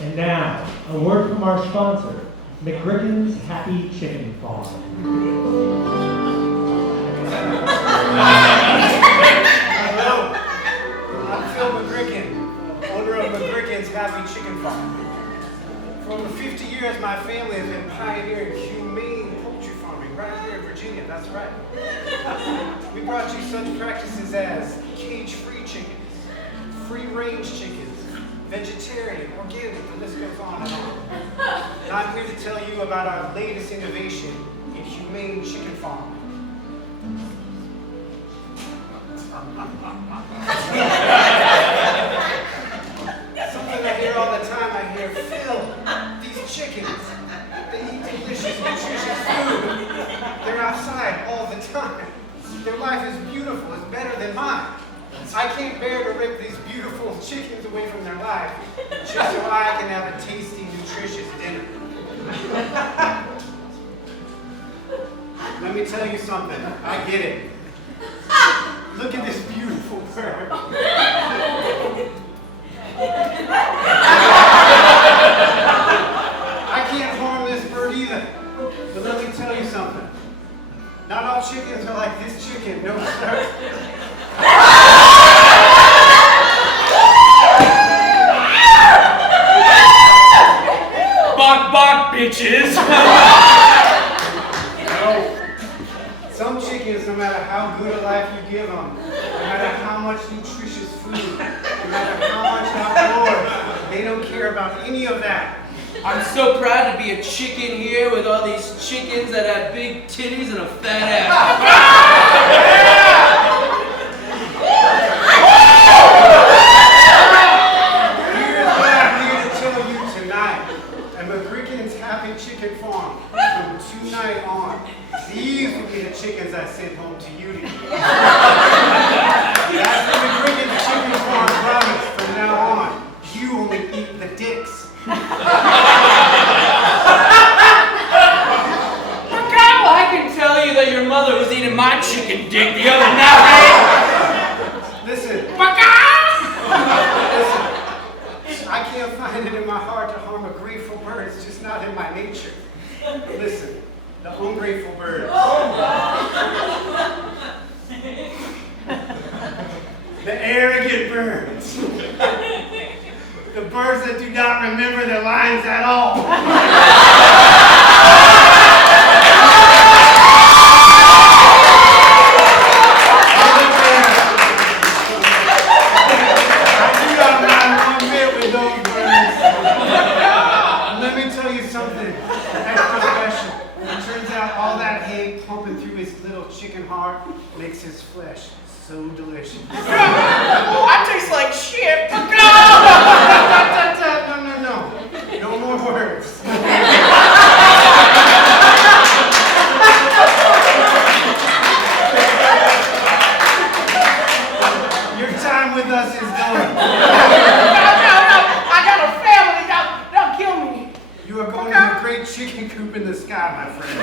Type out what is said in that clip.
And now, a word from our sponsor, McGrickens Happy Chicken Farm. Hello, I'm Phil McGricken, owner of McGrickens Happy Chicken Farm. For over 50 years, my family has been pioneering humane poultry farming right here in Virginia. That's right. We brought you such practices as cage-free chickens, free-range chickens, vegetarian, organic, the list goes on and on. And I'm here to tell you about our latest innovation in humane chicken farming. Something I hear all the time, I hear, Phil, these chickens, they eat delicious, nutritious food. They're outside all the time. Their life is beautiful, it's better than mine. I can't bear to rip these beautiful chickens away from their life just so I can have a tasty, nutritious dinner. Let me tell you something, I get it. Look at this beautiful bird. I can't harm this bird either. But let me tell you something. Not all chickens are like this chicken, no sir. Bok bok, bitches! Some chickens, no matter how good a life you give them, no matter how much nutritious food, no matter how much outdoors, they don't care about any of that. I'm so proud to be a chicken here with all these chickens that have big titties and a fat ass. Here's what I'm here to tell you tonight. At McGrickens Happy Chicken Farm, from tonight on, these will be the chickens I sent home to you to eat. That's the McGrickens Chicken Farm promise. From now on, you only eat the dicks. I can tell you that your mother was eating my chicken dick the other night. Listen. Listen. I can't find it in my heart to harm a grateful bird. It's just not in my nature. Listen. The ungrateful birds. The arrogant birds. The birds that do not remember their lines at all. I do not mind one bit with those birds. Let me tell you something extra special. It turns out all that hay pumping through his little chicken heart makes his flesh so delicious. I taste like shit. No. No more words. Your time with us is done. No. I got a family. Don't kill me. You are going to a great chicken coop in the sky, my friend.